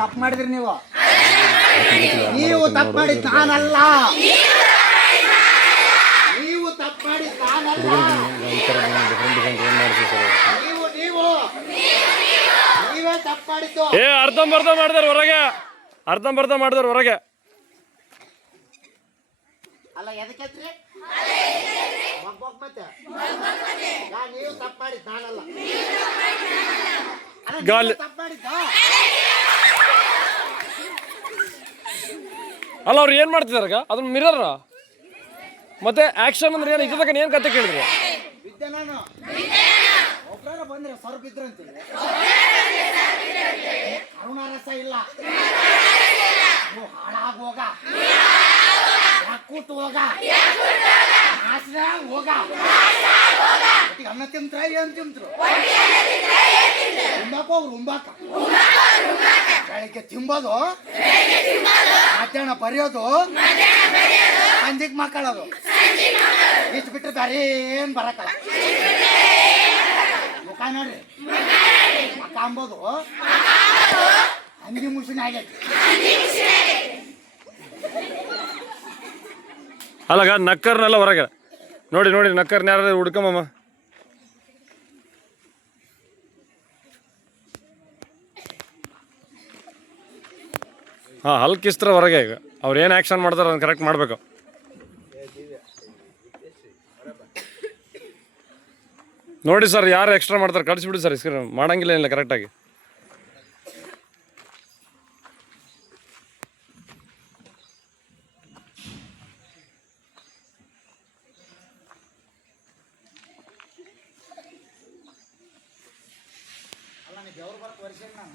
ತಪ್ಪು ಮಾಡಿದ್ರಿ ನೀವು. ನೀವು ತಪ್ಪು ಮಾಡಿದ್ ನಾನಲ್ಲ. ನೀವು ತಪ್ಪು ಮಾಡಿದ್ ನಾನಲ್ಲ. ನೀವೇ ತಪ್ಪು ಮಾಡಿದ್ದು. ಅರ್ಧಂಬರ್ಧ ಮಾಡಿದಾರೆ ಹೊರಗೆ, ಅರ್ಧಂಬರ್ಧ ಮಾಡಿದಾರೆ ಹೊರಗೆ. ಅಲ್ಲ ಎದಕ್ಕೆ ಮತ್ತೆ ನೀವು ತಪ್ಪು ಮಾಡಿದ್ ನಾನಲ್ಲ. ತಪ್ಪು ಮಾಡಿದ್ದ ಅಲ್ಲ ಅವ್ರು ಏನ್ ಮಾಡ್ತಿದಾರ ಅದನ್ನ ಮಿರರ್ ಮತ್ತೆ ಆಕ್ಷನ್ ಅಂದ್ರೆ ಏನು ಇದ್ದ ಏನ್ ಕತೆ ಕೇಳಿದ್ರು. ಬಿದ್ದೆ ನಾನು ಒಬ್ಬರ ಬಂದ್ರೆ ಸ್ವಲ್ಪ ಇದ್ರಂತೀವಿ. ಕರುಣಾರಸ ಇಲ್ಲ, ಹಾಳಾಗೋಗ ಕೂತು ಹೋಗ ಹೋಗ. ಅನ್ನ ತಿಂತ್ರ ಏನ್ ತಿಂತ್ರು ಉಂಬಾಕ ಹೋಗ್ರು ಉಂಬಾಕ. ಬೆಳಿಗ್ಗೆ ತಿಂಬೋದು, ಮಧ್ಯಾಹ್ನ ಬರೆಯೋದು, ಸಂಜೆಗೆ ಮಕ್ಕಳದು. ಇಷ್ಟು ಬಿಟ್ಟರೆ ಬೇರೆ ಏನ್ ಬರಕಲ್ಲ. ಮುಖ ನೋಡ್ರಿ, ಮುಖ ಅಂಬೋದು ಹಂದಿ ಮುಷಿನ ಆಗೈತಿ. ಅಲ್ಲಗ ನಕ್ಕರ್ನೆಲ್ಲ ಹೊರಗೆ ನೋಡಿ ನೋಡಿ, ನಕ್ಕರ್ನ ಯಾರು ಹುಡ್ಕಮ್ಮ. ಹಾಂ ಹಲ್ಕಿಸ್ತ್ರ ಹೊರಗೆ. ಈಗ ಅವ್ರು ಏನು ಆ್ಯಕ್ಷನ್ ಮಾಡ್ತಾರೆ ಅದನ್ನು ಕರೆಕ್ಟ್ ಮಾಡಬೇಕು. ನೋಡಿ ಸರ್, ಯಾರು ಎಕ್ಸ್ಟ್ರಾ ಮಾಡ್ತಾರೆ ಕಳಿಸ್ಬಿಡಿ ಸರ್. ಸ್ಕ್ರೀನ್ ಮಾಡಂಗಿಲ್ಲ ಏನಿಲ್ಲ ಕರೆಕ್ಟಾಗಿ. ಅಲ್ಲ ನೀವು ಬೆವರು ಬರ್ತು ವರ್ಷ ನಾನು